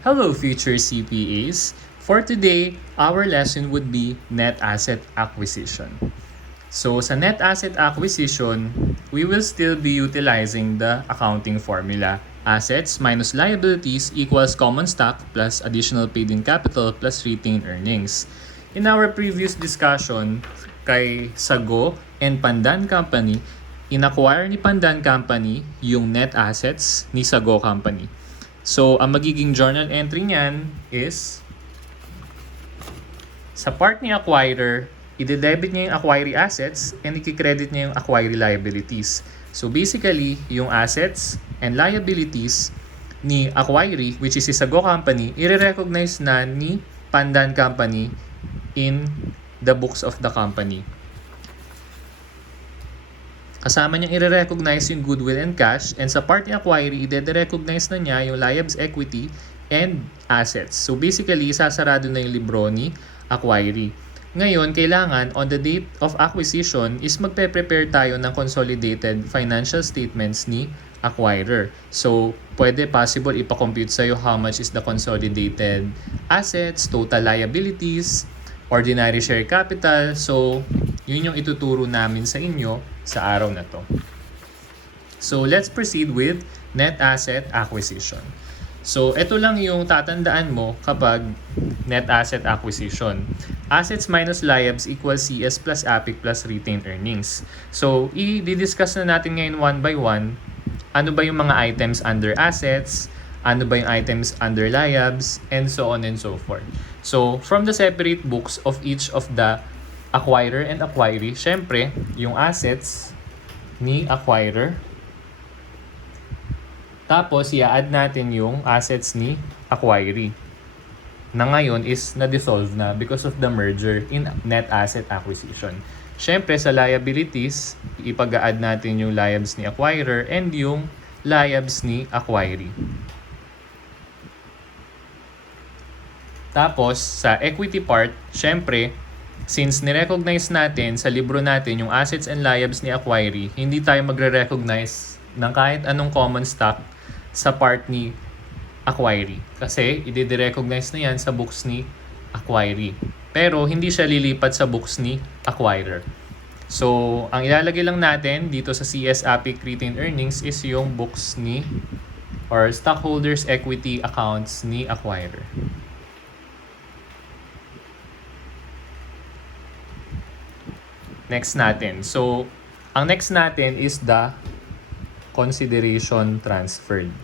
Hello future CPAs! For today, our lesson would be net asset acquisition. So sa net asset acquisition, we will still be utilizing the accounting formula. Assets minus liabilities equals common stock plus additional paid-in capital plus retained earnings. In our previous discussion kay Sago and Pandan Company, inacquire ni Pandan Company yung net assets ni Sago Company. So, ang magiging journal entry niyan is sa part ni acquirer, i-debit niya yung acquiring assets and i-credit niya yung acquiring liabilities. So, basically, yung assets and liabilities ni acquiring, which is si Sago Company, i-recognize na ni Pandan Company in the books of the company. Kasama niyang i-recognize yung goodwill and cash, and sa part ni acquiring, i-recognize na niya yung liabilities, equity, and assets. So basically, sasarado na yung libro ni acquiring. Ngayon, kailangan on the date of acquisition is magpe-prepare tayo ng consolidated financial statements ni acquirer. So, pwede possible ipa-compute sa'yo how much is the consolidated assets, total liabilities, ordinary share capital. So, yun yung ituturo namin sa inyo sa araw na to. So, let's proceed with net asset acquisition. So, ito lang yung tatandaan mo kapag net asset acquisition. Assets minus liabilities equals CS plus APIC plus retained earnings. So, i-discuss na natin ngayon one by one. Ano ba yung mga items under assets? Ano ba yung items under liabilities? And so on and so forth. So, from the separate books of each of the acquirer and acquiree, syempre, yung assets ni acquirer. Tapos, i-add natin yung assets ni acquiree. Na ngayon is na-dissolve na because of the merger in net asset acquisition. Syempre, sa liabilities, ipag-add natin yung liabilities ni acquirer and yung liabilities ni acquiree. Tapos, sa equity part, syempre, since ni-recognize natin sa libro natin yung assets and liabilities ni acquiree, hindi tayo magre-recognize ng kahit anong common stock sa part ni acquiree. Kasi, i-recognize na yan sa books ni acquiree. Pero, hindi siya lilipat sa books ni acquirer. So, ang ilalagay lang natin dito sa CS APIC retained earnings is yung books ni or stockholders equity accounts ni acquirer. Next natin. So, ang next natin is the consideration transferred.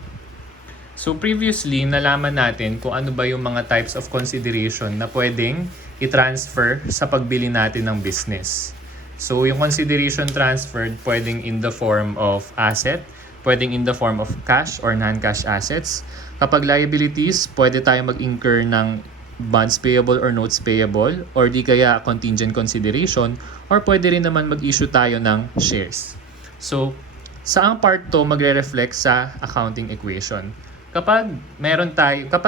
So, previously, nalaman natin kung ano ba yung mga types of consideration na pwedeng i-transfer sa pagbili natin ng business. So, yung consideration transferred pwedeng in the form of asset, pwedeng in the form of cash or non-cash assets. Kapag liabilities, pwede tayo mag-incur ng bonds payable or notes payable or di kaya contingent consideration or pwede rin naman mag-issue tayo ng shares. So, saang part to magre-reflect sa accounting equation? Kapag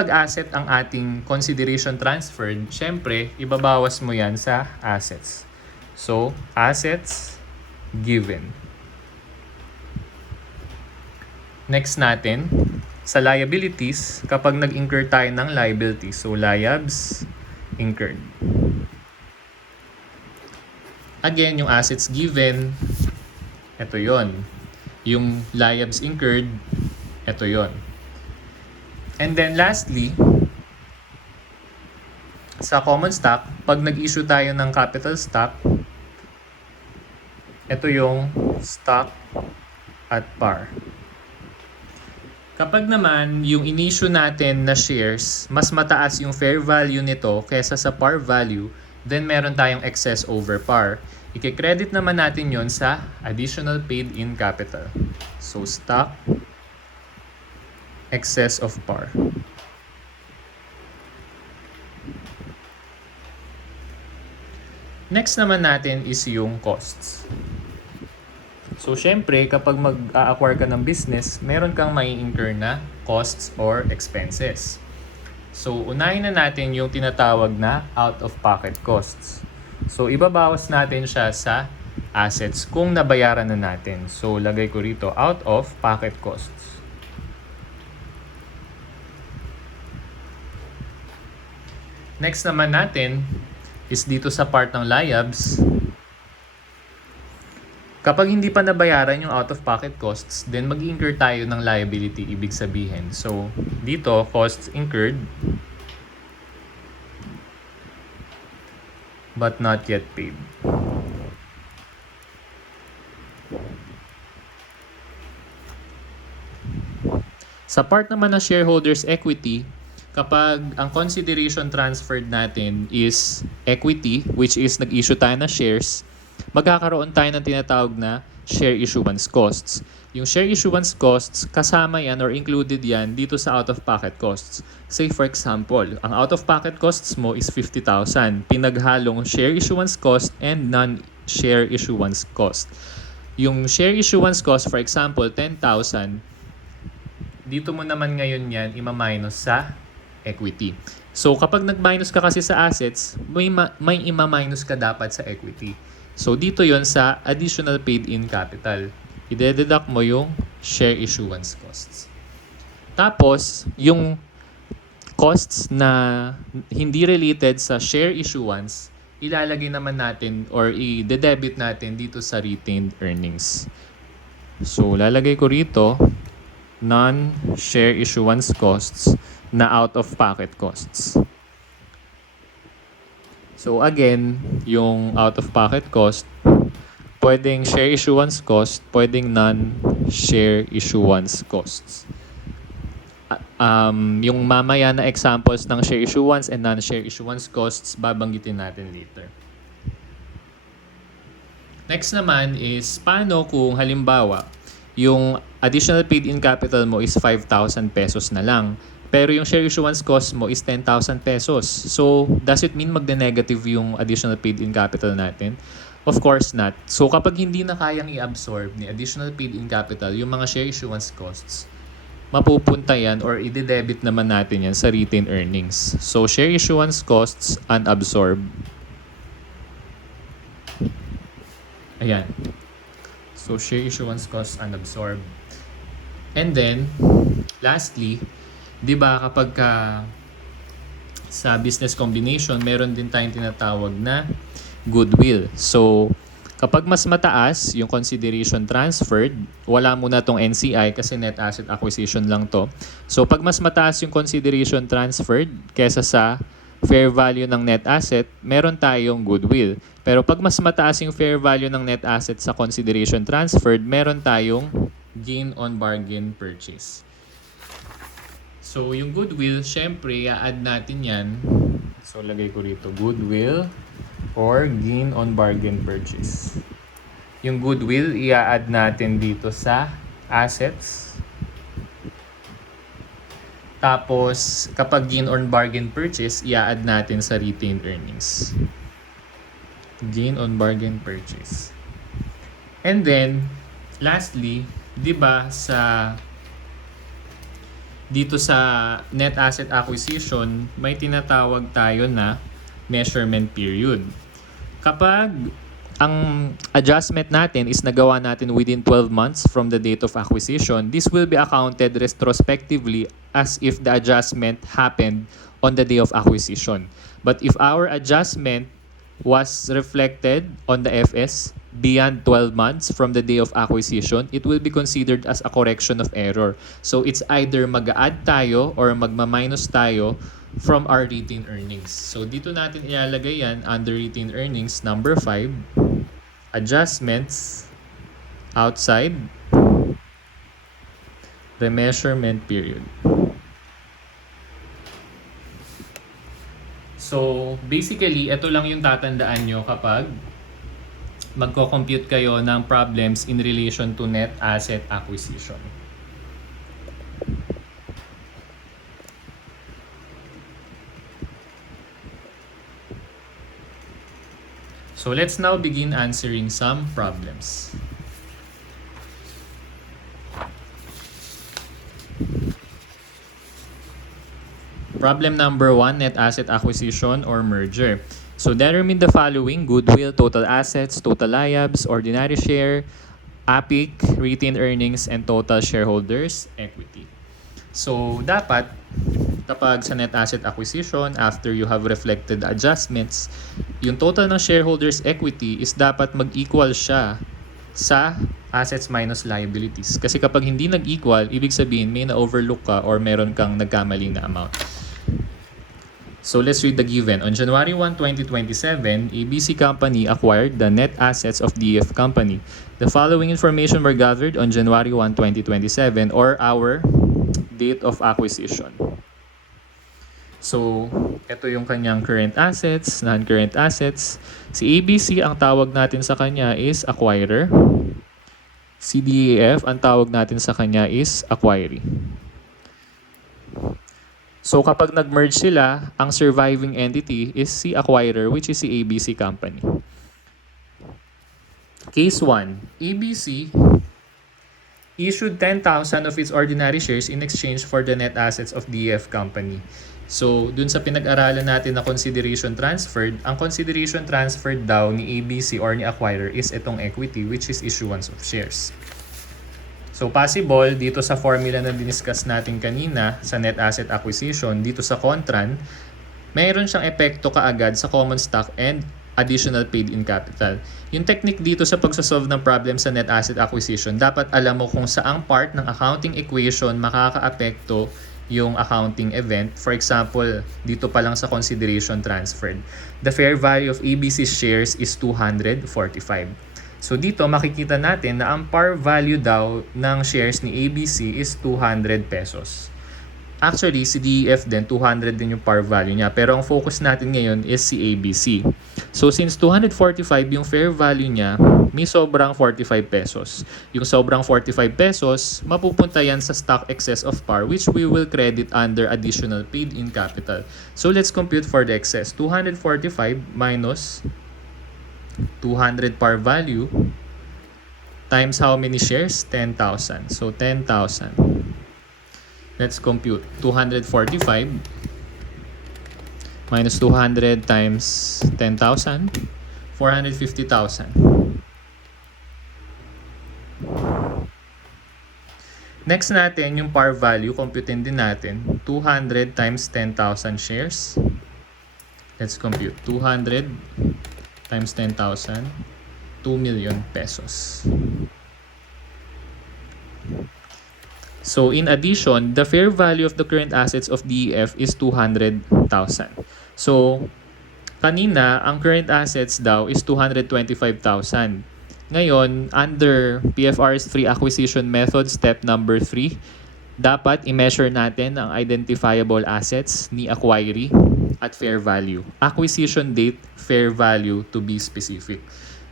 asset ang ating consideration transferred, syempre, ibabawas mo yan sa assets. So, assets given. Next natin, sa liabilities, kapag nag-incur tayo ng liabilities, so liabs incurred. Again, yung assets given, ito yon. Yung liabs incurred, ito yon. And then lastly, sa common stock, pag nag-issue tayo ng capital stock, ito yung stock at par. Kapag naman yung in-issue natin na shares, mas mataas yung fair value nito kaysa sa par value, then meron tayong excess over par. I-credit naman natin yon sa additional paid-in capital. So, stock, excess of par. Next naman natin is yung costs. So, syempre, kapag mag-a-acquire ka ng business, meron kang mai-incur na costs or expenses. So, unahin na natin yung tinatawag na out-of-pocket costs. So, ibabawas natin siya sa assets kung nabayaran na natin. So, lagay ko rito, out-of-pocket costs. Next naman natin is dito sa part ng liabs. Kapag hindi pa nabayaran yung out-of-pocket costs, then mag-incur tayo ng liability, ibig sabihin. So, dito, costs incurred but not yet paid. Sa part naman ng shareholders' equity, kapag ang consideration transferred natin is equity, which is nag-issue tayo ng shares, magkakaroon tayo ng tinatawag na share issuance costs. Yung share issuance costs, kasama yan or included yan dito sa out-of-pocket costs. Say for example, ang out-of-pocket costs mo is 50,000. Pinaghalong share issuance cost and non-share issuance cost. Yung share issuance cost, for example, 10,000, dito mo naman ngayon yan ima-minus sa equity. So kapag nag-minus ka kasi sa assets, may ima-minus ka dapat sa equity. So dito yon sa additional paid-in capital. I-deduct mo yung share issuance costs. Tapos, yung costs na hindi related sa share issuance, ilalagay naman natin or i-debit natin dito sa retained earnings. So, lalagay ko rito non-share issuance costs na out-of-pocket costs. So again, yung out-of-pocket cost, pwedeng share issuance cost, pwedeng non-share issuance costs. Yung mamaya na examples ng share issuance and non-share issuance costs, babanggitin natin later. Next naman is, paano kung halimbawa, yung additional paid-in capital mo is 5,000 pesos na lang, pero yung share issuance cost mo is 10,000 pesos. So, does it mean magde-negative yung additional paid-in capital natin? Of course not. So, kapag hindi na kayang i-absorb ni additional paid-in capital yung mga share issuance costs, mapupunta yan or i-debit naman natin yan sa retained earnings. So, share issuance costs unabsorbed. Ayan. So, share issuance costs unabsorbed. And then, lastly, di ba kapag sa business combination, meron din tayong tinatawag na goodwill. So, kapag mas mataas yung consideration transferred, wala muna tong NCI kasi net asset acquisition lang to. So, pag mas mataas yung consideration transferred kesa sa fair value ng net asset, meron tayong goodwill. Pero pag mas mataas yung fair value ng net asset sa consideration transferred, meron tayong gain on bargain purchase. So, yung goodwill, syempre, i-add natin yan. So, lagay ko rito, goodwill or gain on bargain purchase. Yung goodwill, i-add natin dito sa assets. Tapos, kapag gain on bargain purchase, i-add natin sa retained earnings. Gain on bargain purchase. And then, lastly, di ba dito sa net asset acquisition, may tinatawag tayo na measurement period. Kapag ang adjustment natin is nagawa natin within 12 months from the date of acquisition, this will be accounted retrospectively as if the adjustment happened on the day of acquisition. But if our adjustment was reflected on the FS beyond 12 months from the day of acquisition, it will be considered as a correction of error. So it's either mag-add tayo or magma-minus tayo from our retained earnings. So dito natin ilalagay yan under retained earnings, number 5, adjustments outside the measurement period. So, basically, ito lang yung tatandaan nyo kapag magko-compute kayo ng problems in relation to net asset acquisition. So, let's now begin answering some problems. Problem number 1, net asset acquisition or merger. So determine the following: goodwill, total assets, total liabs, ordinary share, APIC, retained earnings, and total shareholders equity. So dapat kapag sa net asset acquisition, after you have reflected the adjustments, yung total ng shareholders' equity is dapat mag-equal siya sa assets minus liabilities. Kasi kapag hindi nag-equal, ibig sabihin may na-overlook ka or meron kang nagkamali na amount. So let's read the given. On January 1, 2027, ABC Company acquired the net assets of DF Company. The following information were gathered on January 1, 2027 or our date of acquisition. So, ito yung kanyang current assets, non-current assets. Si ABC, ang tawag natin sa kanya is acquirer. Si DAF, ang tawag natin sa kanya is acquiree. So kapag nag-merge sila, ang surviving entity is si acquirer, which is si ABC Company. Case 1. ABC issued 10,000 of its ordinary shares in exchange for the net assets of DF Company. So dun sa pinag-aralan natin na consideration transferred, ang consideration transferred daw ni ABC or ni acquirer is itong equity, which is issuance of shares. So possible dito sa formula na diniscuss natin kanina sa net asset acquisition, dito sa Contran, mayroon siyang epekto kaagad sa common stock and additional paid in capital. Yung technique dito sa pagsasolve ng problem sa net asset acquisition, dapat alam mo kung saang part ng accounting equation makakaapekto yung accounting event. For example, dito pa lang sa consideration transferred, the fair value of ABC's shares is 245. So dito makikita natin na ang par value daw ng shares ni ABC is 200 pesos. Actually, si DEF din, 200 din yung par value niya. Pero ang focus natin ngayon is si ABC. So since 245 yung fair value niya, may sobrang 45 pesos. Yung sobrang 45 pesos, mapupunta yan sa stock excess of par, which we will credit under additional paid in capital. So let's compute for the excess. 245 minus 200 par value times how many shares? 10,000. So 10,000. Let's compute. 245 minus 200 times 10,000. 450,000. Next natin, yung par value, computein din natin. 200 times 10,000 shares. Let's compute. 200 times 10,000, 2 million pesos. So in addition, the fair value of the current assets of DEF is 200,000. So kanina, ang current assets daw is 225,000. Ngayon, under PFR's free acquisition method, step number 3, dapat i-measure natin ang identifiable assets ni acquiree at fair value. Acquisition date, fair value to be specific.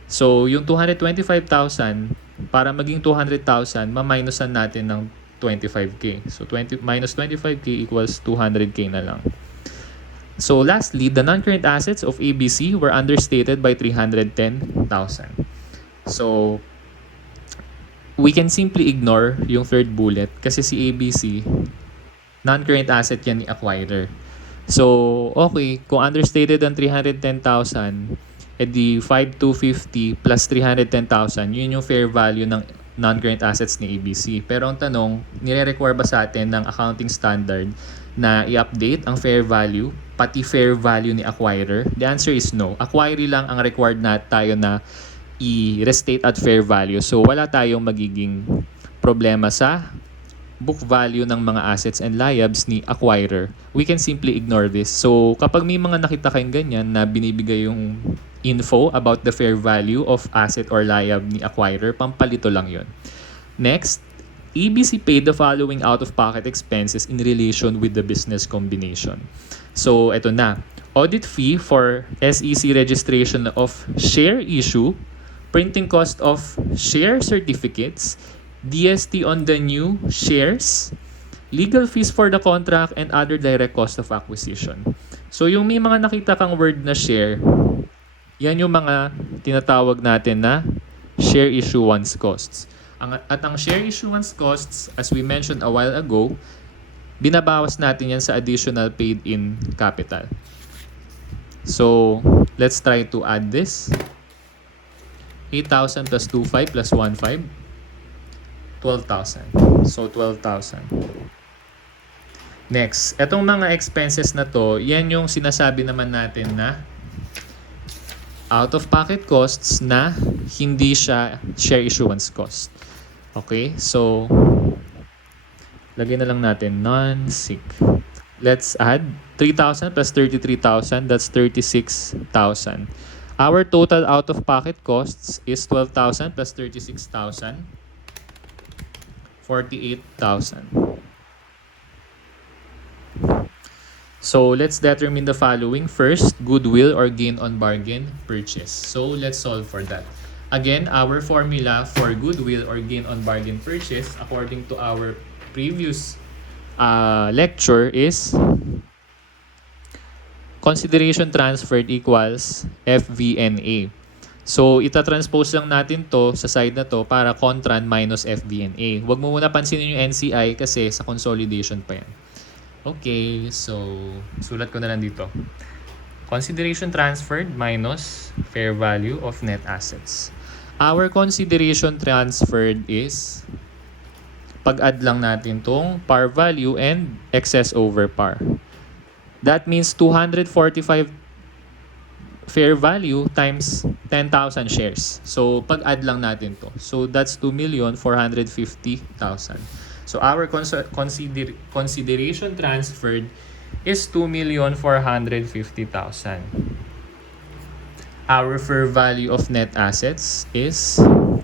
So, yung 225,000, para maging 200,000, ma-minusan natin ng 25K. So, minus 25K equals 200K na lang. So, lastly, the non-current assets of ABC were understated by 310,000. So, we can simply ignore yung third bullet kasi si ABC, non-current asset yan ni acquirer. So, okay, kung understated ang 310,000, edi 5,250 plus 310,000, yun yung fair value ng non-current assets ni ABC. Pero ang tanong, nire-require ba sa atin ng accounting standard na i-update ang fair value, pati fair value ni acquirer? The answer is no. Acquiree lang ang required na tayo na i-restate at fair value. So, wala tayong magiging problema sa book value ng mga assets and liabs ni acquirer. We can simply ignore this. So, kapag may mga nakita kayong ganyan na binibigay yung info about the fair value of asset or liab ni acquirer, pampalito lang yon. Next, ABC paid the following out-of-pocket expenses in relation with the business combination. So, eto na. Audit fee for SEC registration of share issue, printing cost of share certificates, DST on the new shares, legal fees for the contract, and other direct cost of acquisition. So yung may mga nakita kang word na share, yan yung mga tinatawag natin na share issuance costs. At ang share issuance costs, as we mentioned a while ago, binabawas natin yan sa additional paid in capital. So let's try to add this. 8,000 plus 25 plus 15. 12,000. So 12,000. Next, etong mga expenses na to, yan yung sinasabi naman natin na out-of-pocket costs na hindi siya share issuance cost. Okay? So, lagyan na lang natin non-SIC. Let's add 3,000 plus 33,000. That's 36,000. Our total out-of-pocket costs is 12,000 plus 36,000. 48,000. So, let's determine the following. First, goodwill or gain on bargain purchase. So, let's solve for that. Again, our formula for goodwill or gain on bargain purchase, according to our previous lecture, is consideration transferred equals FVNA. So, itatranspose lang natin to sa side na to para Contran minus FVNA. Huwag mo muna pansinin yung NCI kasi sa consolidation pa yan. Okay, so sulat ko na lang dito. Consideration transferred minus fair value of net assets. Our consideration transferred is pag-add lang natin tong par value and excess over par. That means 245 fair value times 10,000 shares. So pag-add lang natin to. So that's 2,450,000. So our consideration transferred is 2,450,000. Our fair value of net assets is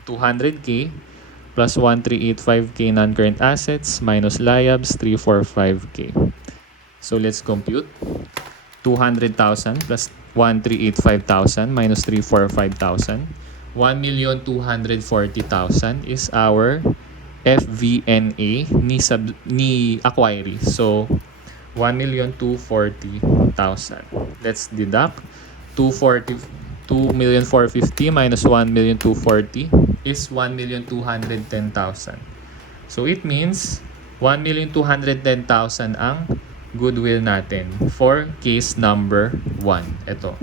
200K plus 1,385K non-current assets minus liabs 345K. So let's compute. 200,000 plus 1,385,000 minus 345,000. 1,240,000 is our FVNA ni acquiree. So, 1,240,000. Let's deduct 2,450 minus 1,240 is 1,210,000. So, it means 1,210,000 ang goodwill natin for case number 1. Ito.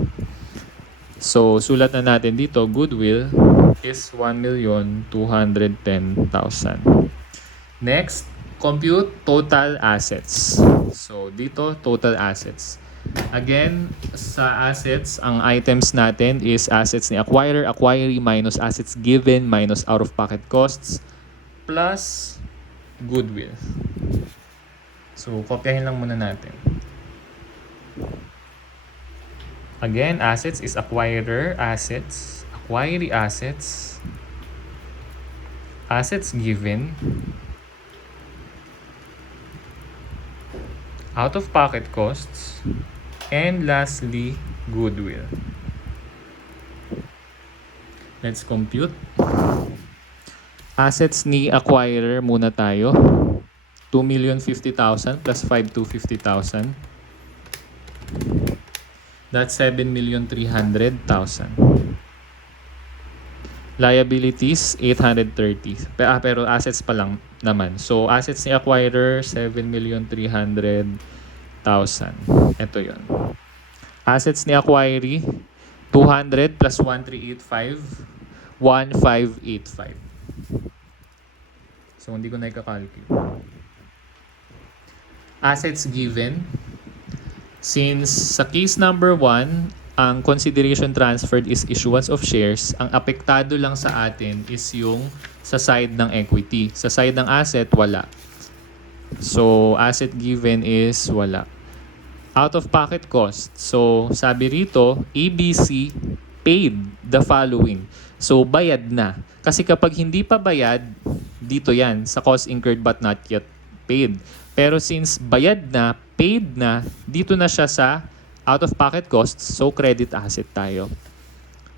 So, sulat na natin dito, goodwill is 1,210,000. Next, compute total assets. So, dito, total assets. Again, sa assets, ang items natin is assets ni acquirer, acquiree minus assets given minus out-of-pocket costs plus goodwill. So, kopyahin lang muna natin. Again, assets is acquirer, assets, acquiree assets, assets given, out-of-pocket costs, and lastly, goodwill. Let's compute. Assets ni acquirer muna tayo. 2,050,000 plus 5,250,000. That's 7,300,000. Liabilities, 830. Pero assets pa lang naman. So, assets ni acquirer, 7,300,000. Ito yun. Assets ni acquiree, 200 plus 1,385, 1,585. So, hindi ko na ikakalculate. Assets given. Since sa case number 1, ang consideration transferred is issuance of shares, ang apektado lang sa atin is yung sa side ng equity. Sa side ng asset, wala. So, asset given is wala. Out-of-pocket cost. So, sabi rito, ABC paid the following. So, bayad na. Kasi kapag hindi pa bayad, dito yan, sa cost incurred but not yet paid. Pero since bayad na, paid na, dito na siya sa out-of-pocket costs, so credit asset tayo.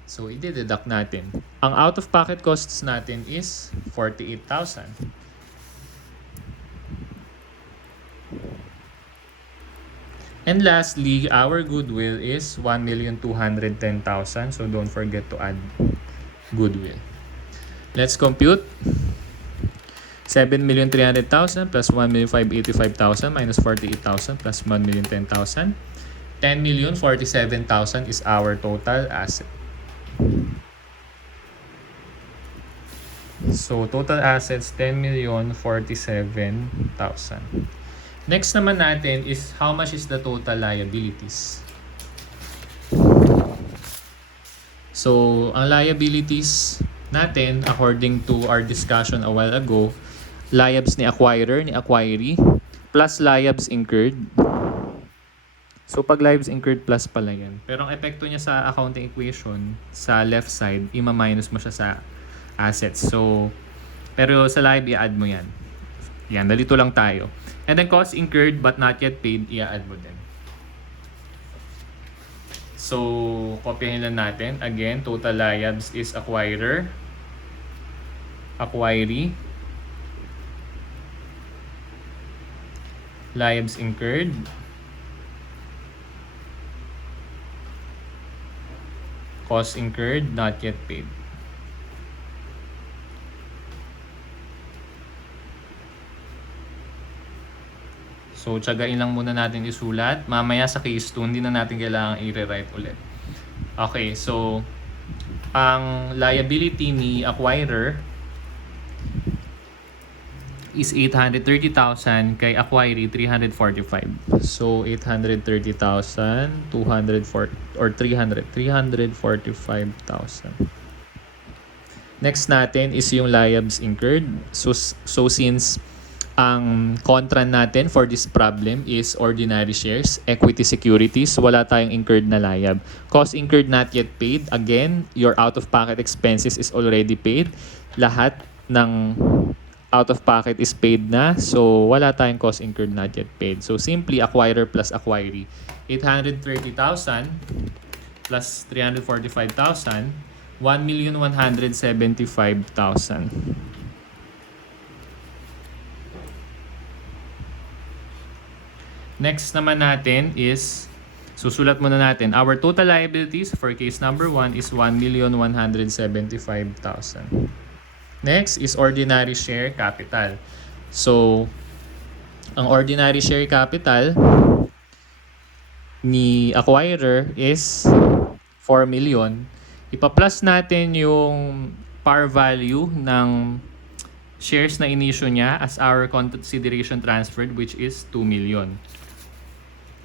So, i-deduct natin. Ang out-of-pocket costs natin is 48,000. And lastly, our goodwill is 1,210,000. So, don't forget to add goodwill. Let's compute. 7,300,000 plus 1,585,000 minus 48,000 plus 1,010,000. 10,047,000 is our total asset. So, total assets, 10,047,000. Next naman natin is how much is the total liabilities. So, ang liabilities natin, according to our discussion a while ago, liabs ni acquirer, ni acquiree, plus liabs incurred. So, pag liabs incurred plus pala yan. Pero ang epekto niya sa accounting equation, sa left side, ima-minus mo siya sa assets. So, pero sa liab, i-add mo yan. Yan, dalito lang tayo. And then cost incurred but not yet paid, i-add mo din. So, kopyahin lang natin. Again, total liabs is acquirer, acquiree, liabs incurred, cost incurred, not yet paid. So, tsagain lang muna natin isulat. Mamaya sa case 2, hindi na natin kailangang i-rewrite ulit. Okay, so, ang liability ni acquirer is 830,000, kay acquiree 345. So, 830,000, 240, or 345,000. Next natin is yung liabs incurred. So since ang kontra natin for this problem is ordinary shares, equity securities, wala tayong incurred na liab. Cost incurred not yet paid. Again, your out-of-pocket expenses is already paid. Lahat ng out-of-pocket is paid na. So, wala tayong cost incurred not yet paid. So, simply acquirer plus acquiree. 830,000 plus 345,000, 1,175,000. Next naman natin is, susulat muna natin, our total liabilities for case number 1 is 1,175,000. Next is ordinary share capital. So, ang ordinary share capital ni acquirer is 4 million. Ipa-plus natin yung par value ng shares na inisyo niya as our consideration transferred, which is 2 million.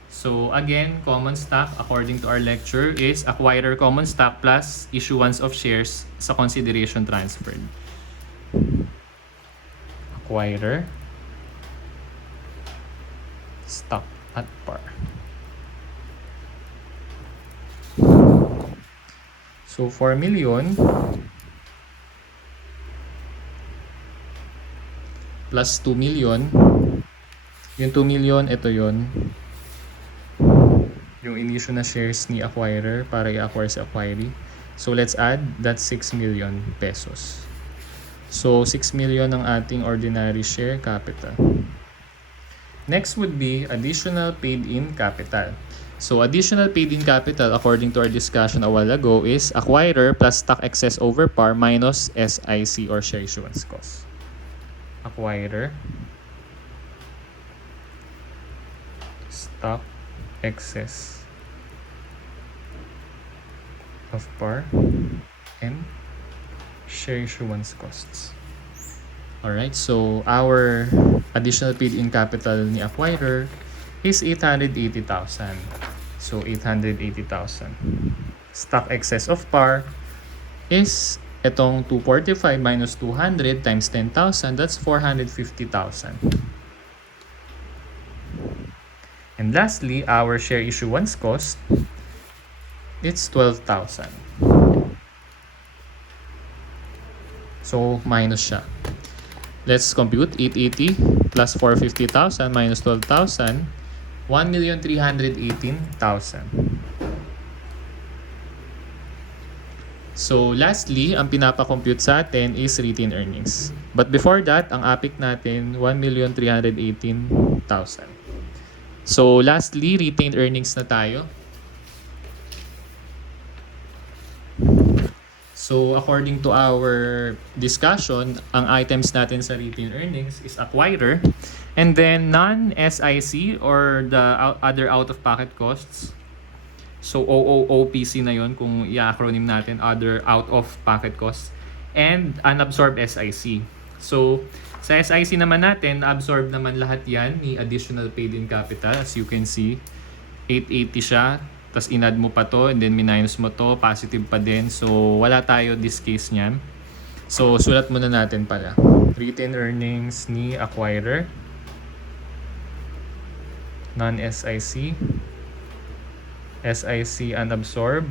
So again, common stock according to our lecture is acquirer common stock plus issuance of shares sa consideration transferred. Acquirer stock at par. So 4 million plus 2 million. Yung 2 million, ito yun. Yung inisyo na shares ni acquirer para i-acquire si acquiree. So let's add, that's 6 million pesos. So 6 million ang ating ordinary share capital. Next would be additional paid-in capital. So additional paid-in capital according to our discussion a while ago is acquirer plus stock excess over par minus SIC or share issuance cost. Acquirer, stock excess of par and share issuance costs. Alright, so our additional paid-in capital ni acquirer is 880,000. So 880,000. Stock excess of par is itong 245 minus 200 times 10,000, that's 450,000. And lastly, our share issuance cost, it's 12,000. So, minus siya. Let's compute 880 plus 450,000 minus 12,000, 1,318,000. So, lastly, ang pinapakompute sa atin is retained earnings. But before that, ang APIC natin, 1,318,000. So, lastly, retained earnings na tayo. So, according to our discussion, ang items natin sa retained earnings is acquirer, and then non-SIC or the other out-of-pocket costs. So, OOPC na yon kung i-acronym natin, other out-of-pocket costs, and unabsorbed SIC. So, Sa SIC naman natin, absorb naman lahat yan ni additional paid-in capital. As you can see, 880 siya. Tapos in-add mo pa to and then minus mo to, positive pa din. So wala tayo this case niyan. So sulat muna natin pala. Retained earnings ni acquirer, non-SIC, SIC unabsorbed,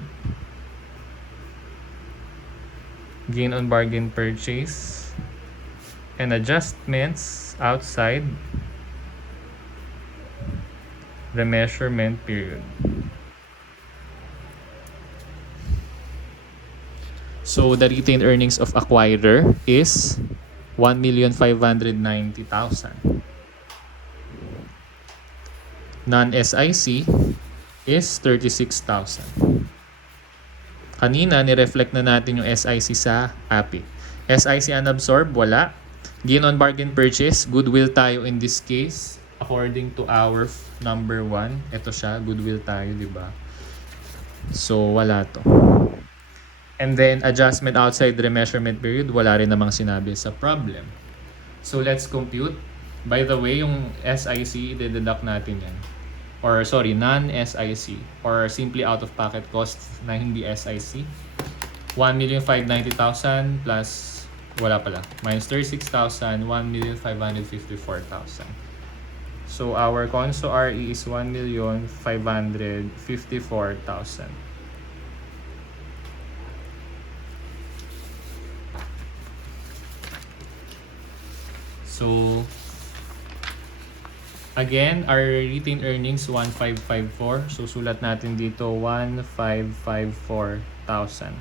gain on bargain purchase, and adjustments outside remeasurement period. So the retained earnings of acquirer is 1,590,000. Non-SIC is 36,000. Kanina, ni-reflect na natin yung SIC sa API. SIC unabsorbed, wala. Gain on bargain purchase, goodwill tayo in this case. According to our number 1, ito siya, goodwill tayo, di ba? So, wala to. And then, adjustment outside remeasurement period, wala rin namang sinabi sa problem. So, let's compute. By the way, yung SIC, i-deduct natin yan. Or, sorry, non-SIC. Or simply out-of-pocket costs na hindi SIC. 1,590,000 plus, wala pala, minus 36,000, 1,554,000. So, our conso RE is 1,554,000. So, again, our retained earnings 1,554. So, sulat natin dito 1,554,000.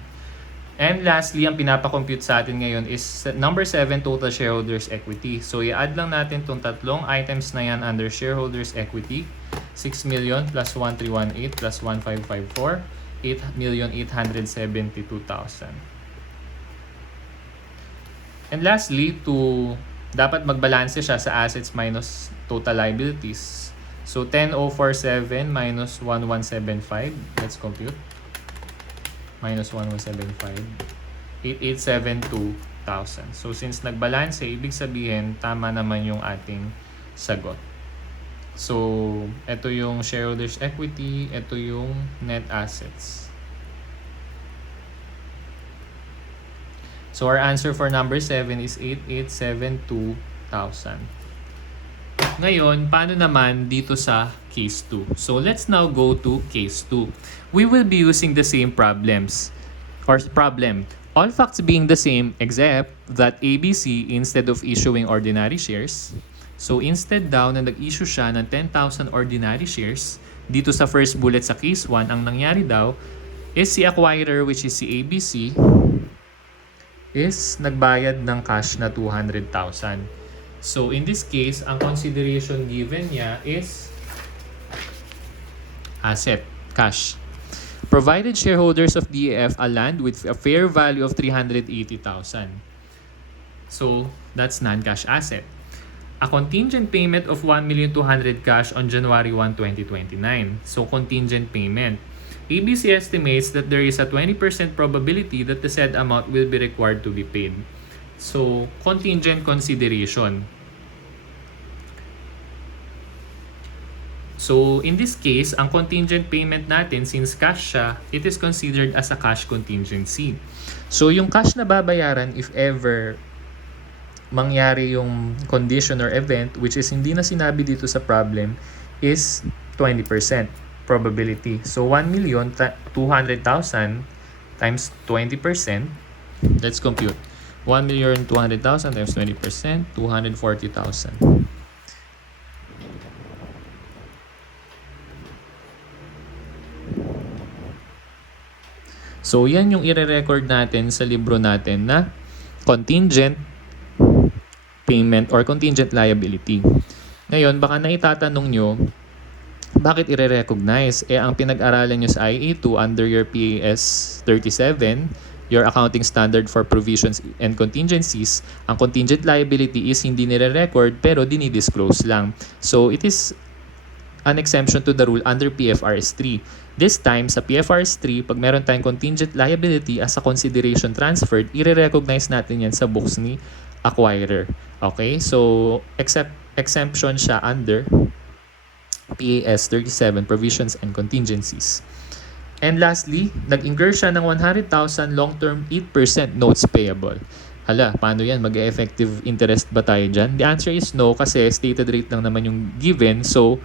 And lastly, ang pinapakompute sa atin ngayon is number 7, total shareholders equity. So, i-add lang natin itong tatlong items na yan under shareholders equity. 6 million plus 1,318 plus 1,554, 8,872,000. And lastly, dapat magbalanse siya sa assets minus total liabilities. So, 10,047 minus 1,175. Let's compute. Minus 1,175. 8,872,000. So, since nagbalanse, ibig sabihin, tama naman yung ating sagot. So, ito yung shareholders equity, ito yung net assets. So, our answer for number 7 is 8,872,000. Ngayon, paano naman dito sa case 2? So, let's now go to case 2. We will be using the same problems or problem. All facts being the same except that ABC, instead of issuing ordinary shares, so instead daw na nag-issue siya ng 10,000 ordinary shares, dito sa first bullet sa case 1, ang nangyari daw is si acquirer, which is si ABC, is nagbayad ng cash na 200,000. So, in this case, ang consideration given niya is asset, cash. Provided shareholders of DEF a land with a fair value of 380,000. So, that's non-cash asset. A contingent payment of 1,200,000 cash on January 1, 2029. So, contingent payment. ABC estimates that there is a 20% probability that the said amount will be required to be paid. So, contingent consideration. So, in this case, ang contingent payment natin, since cash siya, it is considered as a cash contingency. So, yung cash na babayaran, if ever mangyari yung condition or event, which is hindi na sinabi dito sa problem, is 20% probability. So, 1,200,000 times 20%, let's compute. 1,200,000 times 20%, 240,000. So, yan yung ire-record natin sa libro natin na contingent payment or contingent liability. Ngayon, baka naitatanong nyo, bakit ire-recognize? Ang pinag-aralan nyo sa IA2 under your PAS 37, your accounting standard for provisions and contingencies, ang contingent liability is hindi nire-record pero dinidisclose lang. So, it is an exemption to the rule under PFRS 3. This time, sa PFRS 3, pag meron tayong contingent liability as a consideration transferred, i-recognize natin yan sa books ni acquirer. Okay? So, exemption siya under PAS 37, Provisions and Contingencies. And lastly, nag-incur siya ng 100,000 long-term 8% notes payable. Hala, paano yan? Mag-effective interest ba tayo dyan? The answer is no, kasi stated rate lang naman yung given. So,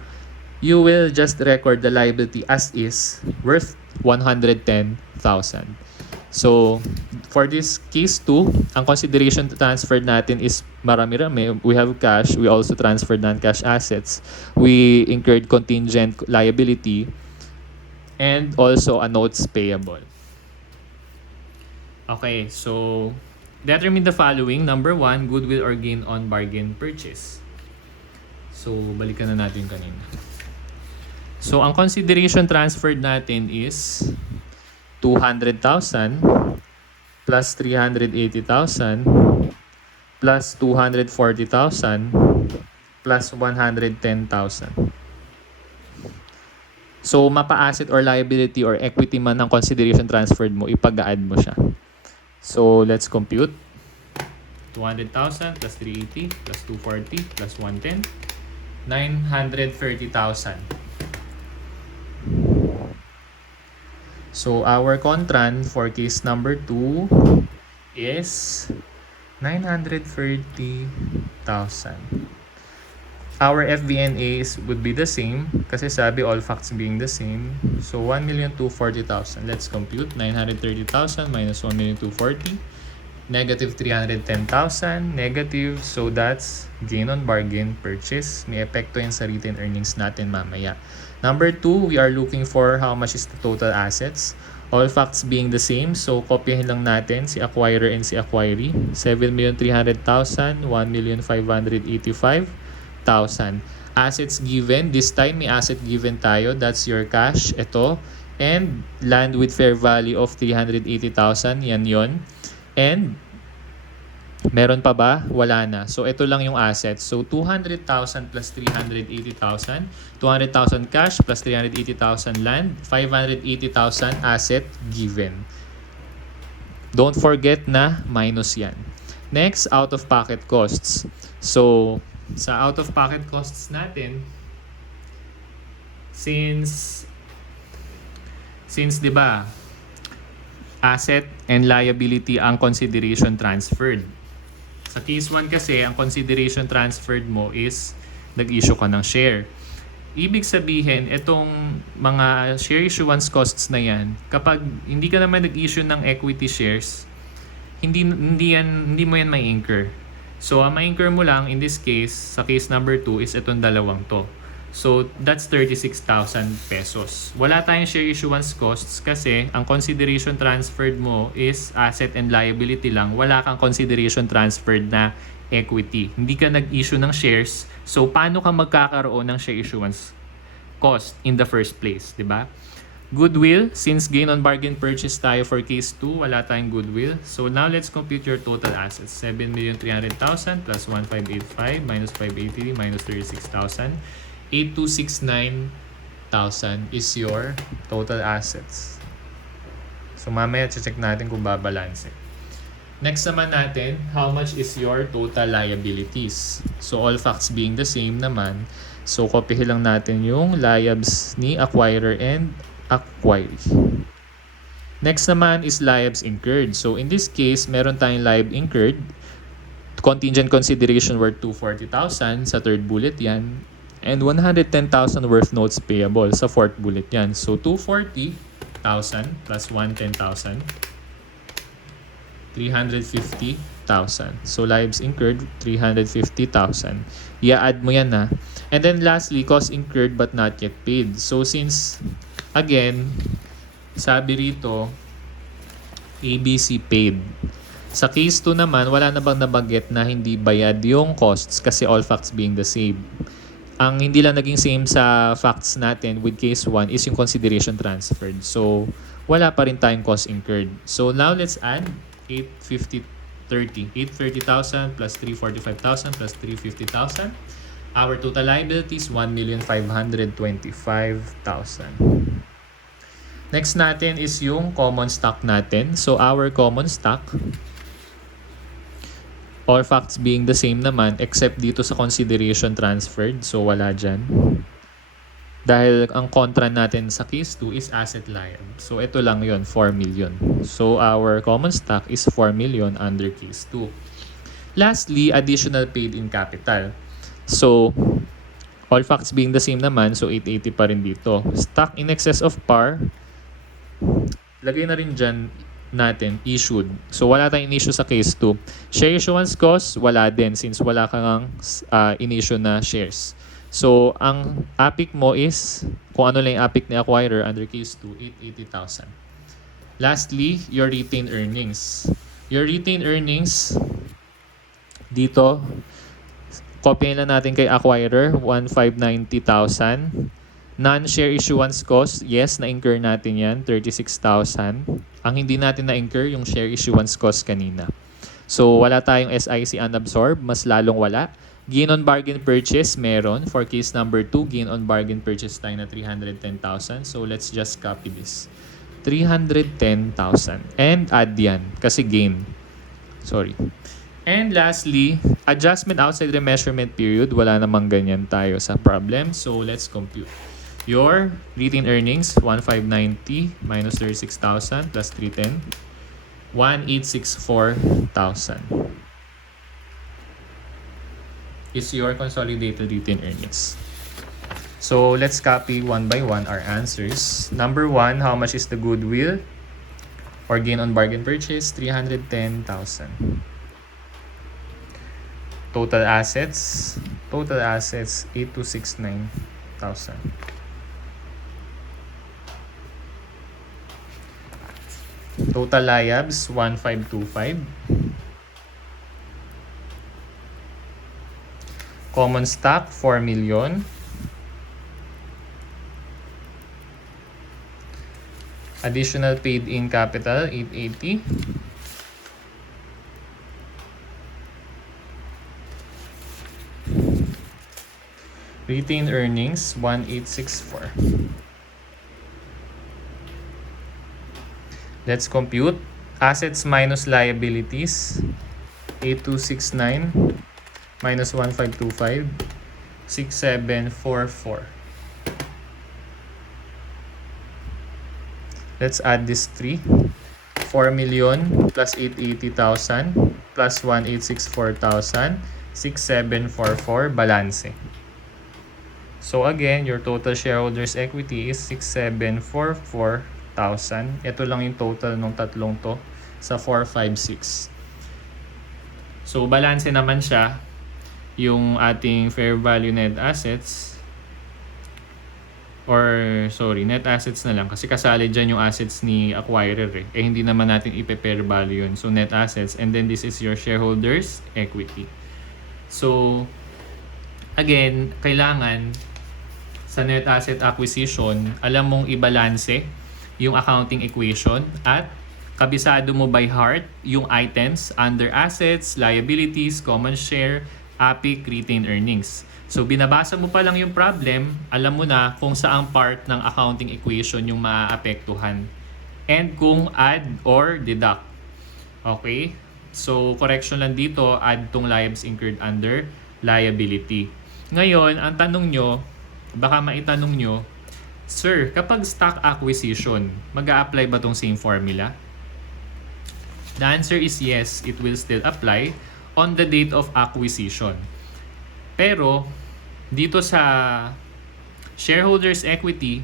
you will just record the liability as is, worth 110,000. So, for this case 2, ang consideration transferred natin is marami-rami. We have cash. We also transferred non-cash assets. We incurred contingent liability and also a notes payable. Okay, so determine the following. Number 1, goodwill or gain on bargain purchase. So, balikan na natin kanina. So, ang consideration transferred natin is 200,000 plus 380,000 plus 240,000 plus 110,000. So, mapa-asset or liability or equity man ng consideration transferred mo, ipag-add mo siya. So, let's compute. 200,000 plus 380 plus 240 plus 110. 930,000. So, our contran for case number 2 is 930,000. Our FVNA would be the same kasi sabi all facts being the same. So 1,240,000. Let's compute. 930,000 minus 1,240,000. Negative 310,000. Negative. So that's gain on bargain purchase. May epekto yan sa retained earnings natin mamaya. Number 2, we are looking for how much is the total assets. All facts being the same. So kopyahin lang natin si acquirer and si acquiree. 7,300,000. 1,585,000. Assets given, this time may asset given tayo, that's your cash, ito, and land with fair value of 380,000, yan yon. And meron pa ba? Wala na. So ito lang yung assets. So 200,000 plus 380,000, 200,000 cash plus 380,000 land, 580,000 asset given. Don't forget na minus yan. Next, out-of-pocket costs. So sa out-of-pocket costs natin, since 'di ba, asset and liability ang consideration transferred. Sa case 1 kasi, ang consideration transferred mo is nag-issue ka ng share. Ibig sabihin, itong mga share issuance costs na yan, kapag hindi ka naman nag-issue ng equity shares, hindi mo yan may incur. So, ang ma-incur mo lang, in this case, sa case number 2, is itong dalawang to. So, that's 36,000 pesos. Wala tayong share issuance costs kasi ang consideration transferred mo is asset and liability lang. Wala kang consideration transferred na equity. Hindi ka nag-issue ng shares. So, paano ka magkakaroon ng share issuance cost in the first place, di ba? Goodwill, since gain on bargain purchase tayo for case 2, wala tayong goodwill. So now let's compute your total assets. 7,300,000 plus 1,585 minus 580 minus 36,000. 8,269,000 is your total assets. So mamaya check natin kung babalance. Next naman natin, how much is your total liabilities? So all facts being the same naman. So kopyahin lang natin yung liabs ni acquirer and acquiree. Next naman is liabs incurred. So in this case, meron tayong liab incurred. Contingent consideration worth 240,000 sa third bullet yan. And 110,000 worth notes payable sa fourth bullet yan. So 240,000 plus 110,000. 350,000. So liabs incurred, 350,000. I-add mo yan na. And then lastly, cost incurred but not yet paid. So since again, sabi rito, ABC paid. Sa case 2 naman, wala na bang nabanggit na hindi bayad yung costs kasi all facts being the same. Ang hindi lang naging same sa facts natin with case 1 is yung consideration transferred. So, wala pa rin tayong cost incurred. So, now let's add 830,000 plus 345,000 plus 350,000. Our total liabilities, 1,525,000. Next natin is yung common stock natin. So, our common stock All facts being the same naman except dito sa consideration transferred. So wala dyan. Dahil ang kontra natin sa case 2 is asset liab. So ito lang yon 4 million. So our common stock is 4 million under case 2. Lastly, additional paid in capital. So all facts being the same naman, so 880 pa rin dito. Stock in excess of par, lagay na rin dyan natin, issued. So wala tayong in-issue sa case 2. Share issuance cost, wala din since wala kang in-issue na shares. So ang APIC mo is, kung ano lang yung APIC ni acquirer under case 2, 880,000. Lastly, your retained earnings. Your retained earnings, dito, kopyahin lang natin kay acquirer, 1,590,000. Non-share issuance cost, yes, na-incur natin yan, 36,000. Ang hindi natin na-incur, yung share issuance cost kanina. So, wala tayong SIC unabsorbed, mas lalong wala. Gain on bargain purchase, meron. For case number 2, gain on bargain purchase tayo na 310,000. So, let's just copy this. 310,000. And add yan, kasi gain. Sorry. And lastly, adjustment outside the measurement period. Wala namang ganyan tayo sa problem. So, let's compute. Your retained earnings, 1,590 minus 36,000 plus 310, 1,864,000 is your consolidated retained earnings. So, let's copy one by one our answers. Number 1, how much is the goodwill or gain on bargain purchase? 310,000. Total assets, 8,269,000. Total liabs, 1,525. Common stock, 4 million. Additional paid in capital, 880. Retained earnings, 1,864. Let's compute. Assets minus liabilities, 8,269 minus 1,525, 6,744. Let's add this 3. 4 million plus 880,000 plus 1,864,000, 6,744, balance. So again, your total shareholders equity is 6,744,000. Ito lang yung total ng tatlong to sa 456. So balance naman siya yung ating fair value net assets, or sorry, net assets na lang kasi kasali dyan yung assets ni acquirer hindi naman natin ipe-fair value yun. So net assets, and then this is your shareholders equity. So again, kailangan sa net asset acquisition, alam mong ibalanse yung accounting equation at kabisado mo by heart yung items under assets, liabilities, common share, APIC, retained earnings. So binabasa mo pa lang yung problem, alam mo na kung saang part ng accounting equation yung maaapektuhan and kung add or deduct. Okay? So correction lang dito, add tong liabilities incurred under liability. Ngayon, ang tanong nyo, baka maitanong nyo, Sir, kapag stock acquisition, mag-a-apply ba tong same formula? The answer is yes, it will still apply on the date of acquisition. Pero, dito sa shareholders equity,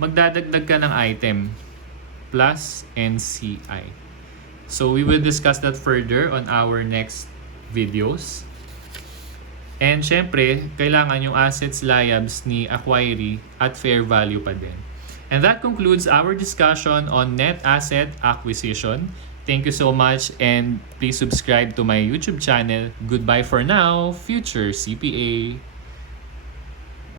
magdadagdag ka ng item, plus NCI. So, we will discuss that further on our next videos. And syempre, kailangan yung assets liabs ni acquiree at fair value pa din. And that concludes our discussion on net asset acquisition. Thank you so much and please subscribe to my YouTube channel. Goodbye for now, future CPA.